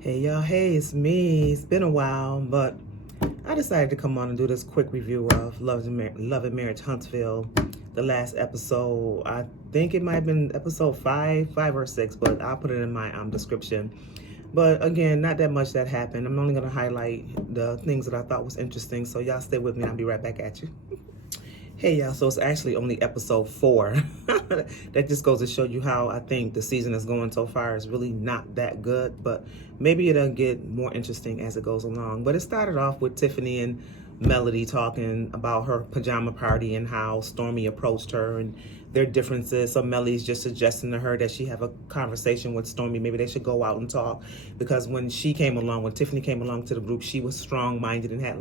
Hey y'all, hey, it's me. It's been a while, but I decided to come on and do this quick review of Love and Marriage Huntsville. The last episode, I think it might have been episode 5 or 6, but I'll put it in my description. But again, not that much that happened. I'm only going to highlight the things that I thought was interesting, so y'all stay with me. I'll be right back at you. Hey y'all, so it's actually only episode 4. That just goes to show you how I think the season is going so far. It's really not that good, but maybe it'll get more interesting as it goes along. But it started off with Tiffany and Melody talking about her pajama party and how Stormy approached her and their differences. So Melody's just suggesting to her that she have a conversation with Stormy. Maybe they should go out and talk, because when Tiffany came along to the group, she was strong-minded and had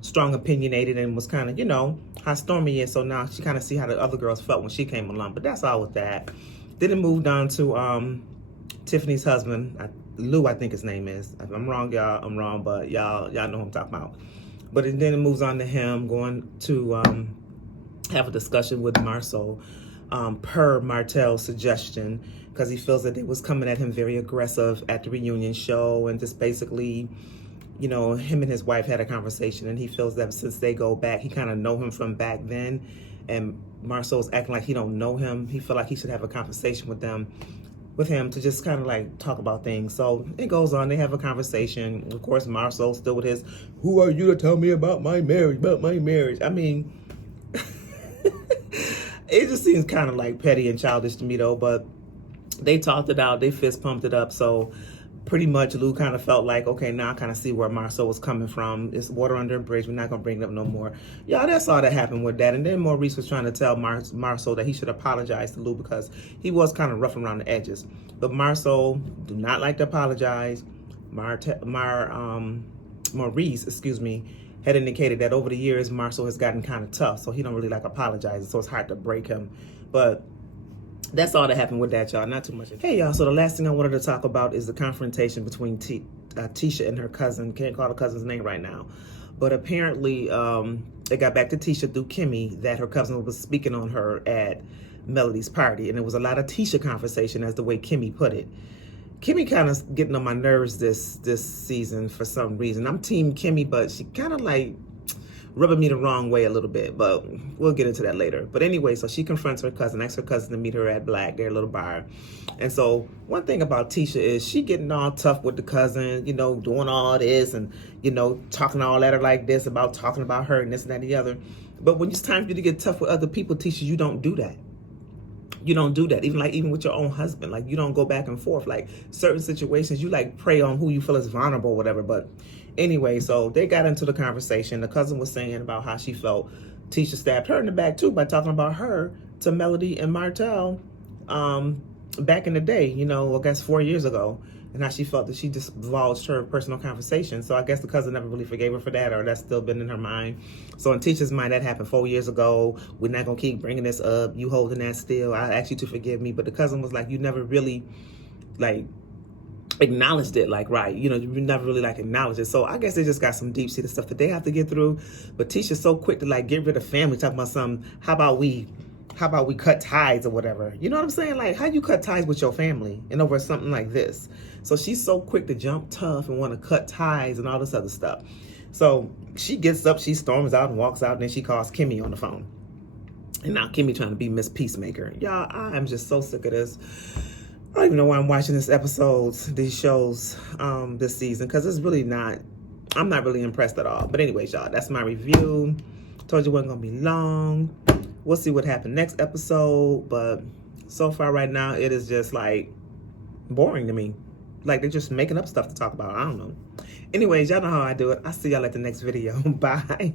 strong opinionated and was kind of, how Stormy is. So now she kind of see how the other girls felt when she came along. But that's all with that. Then it moved on to Tiffany's husband, Lou, I think his name is. If I'm wrong, y'all, I'm wrong, but y'all know who I'm talking about. But then it moves on to him going to have a discussion with Marceau, per Martell's suggestion, because he feels that they was coming at him very aggressive at the reunion show, and just basically, him and his wife had a conversation, and he feels that since they go back, he kind of know him from back then, and Marceau's acting like he don't know him. He feel like he should have a conversation with him to just kind of like talk about things. So it goes on. They have a conversation. Of course, Marceau still with his, "Who are you to tell me about my marriage? I mean, it just seems kind of like petty and childish to me though, but they talked it out. They fist pumped it up. So pretty much Lou kind of felt like, okay, now I kind of see where Marceau was coming from. It's water under a bridge. We're not going to bring it up no more. Yeah, that's all that happened with that. And then Maurice was trying to tell Marceau that he should apologize to Lou because he was kind of rough around the edges. But Marceau do not like to apologize. Maurice, had indicated that over the years, Marceau has gotten kind of tough. So he don't really like apologizing. So it's hard to break him. But that's all that happened with that, y'all. Not too much. Hey, y'all. So the last thing I wanted to talk about is the confrontation between Tisha and her cousin. Can't call her cousin's name right now. But apparently, it got back to Tisha through Kimmy that her cousin was speaking on her at Melody's party. And it was a lot of Tisha conversation, as the way Kimmy put it. Kimmy kind of getting on my nerves this season for some reason. I'm team Kimmy, but she kind of like rubbing me the wrong way a little bit, but we'll get into that later. But anyway, so she confronts her cousin, asks her cousin to meet her at Black, their little bar. And so one thing about Tisha is she getting all tough with the cousin, doing all this and, talking all at her like this about talking about her and this and that and the other. But when it's time for you to get tough with other people, Tisha, you don't do that. You don't do that. Even with your own husband, like you don't go back and forth. Like certain situations, you like prey on who you feel is vulnerable or whatever. But anyway, so they got into the conversation. The cousin was saying about how she felt Tisha stabbed her in the back too by talking about her to Melody and Martell back in the day, I guess 4 years ago. And how she felt that she just divulged her personal conversation. So I guess the cousin never really forgave her for that, or that's still been in her mind. So in Tisha's mind, that happened 4 years ago. We're not going to keep bringing this up. You holding that still. I ask you to forgive me. But the cousin was like, you never really, acknowledged it, right. You never really, acknowledged it. So I guess they just got some deep-seated stuff that they have to get through. But Tisha's so quick to, get rid of family, talking about some, how about we cut ties or whatever? You know what I'm saying? Like, how you cut ties with your family and over something like this? So she's so quick to jump tough and want to cut ties and all this other stuff. So she gets up, she storms out and walks out, and then she calls Kimmy on the phone. And now Kimmy trying to be Miss Peacemaker. Y'all, I am just so sick of this. I don't even know why I'm watching these shows this season, because it's really I'm not really impressed at all. But anyways, y'all, that's my review. Told you it wasn't going to be long. We'll see what happened next episode, but so far right now, it is just boring to me. They're just making up stuff to talk about. I don't know. Anyways, y'all know how I do it. I'll see y'all at the next video. Bye.